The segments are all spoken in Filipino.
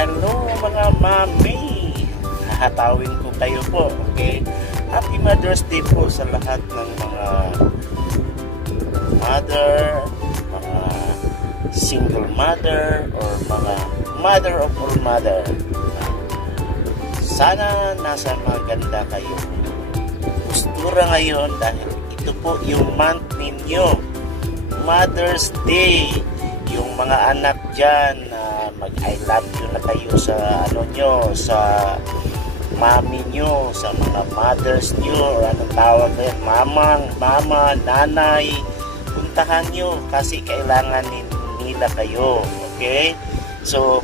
Hello mga mami, hahatawin ko kayo po, okay? Happy Mother's Day po sa lahat ng mga mother, mga single mother, or mga mother of all mother. Sana nasa maganda kayong postura ngayon dahil ito po yung month ninyo, Mother's Day. Yung mga anak dyan, mag-I love you na kayo sa ano nyo, sa mami nyo, sa mga mothers nyo, or anong tawag na yan, mama, nanay. Puntahan nyo kasi kailangan nila kayo, okay? So,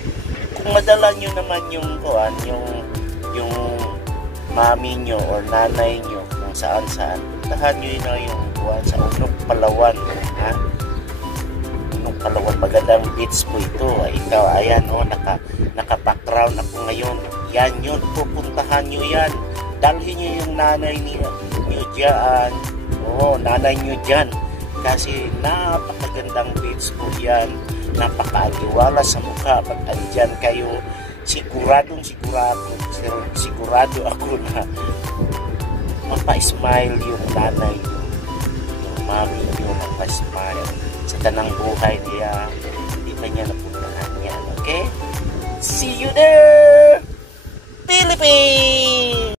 kung madala nyo naman yung mami nyo or nanay nyo kung saan-saan, puntahan nyo yun yung sa Unok, Palawan, ha? Palawan, magandang beach po ito. Ikaw, ayan, naka-background ako ngayon. Yan yun, pupuntahan nyo yan. Dalhin nyo yung nanay nyo dyan. Nanay nyo dyan. Kasi napakagandang beach po yan. Napaka-aliwala sa mukha. Pag andyan kayo, sigurado ako na mapa-smile yung nanay nyo. Yung mami nyo, mapa-smile. Sa tanang buhay niya, hindi pa niya napuntahan yan, okay? See you there, Philippines!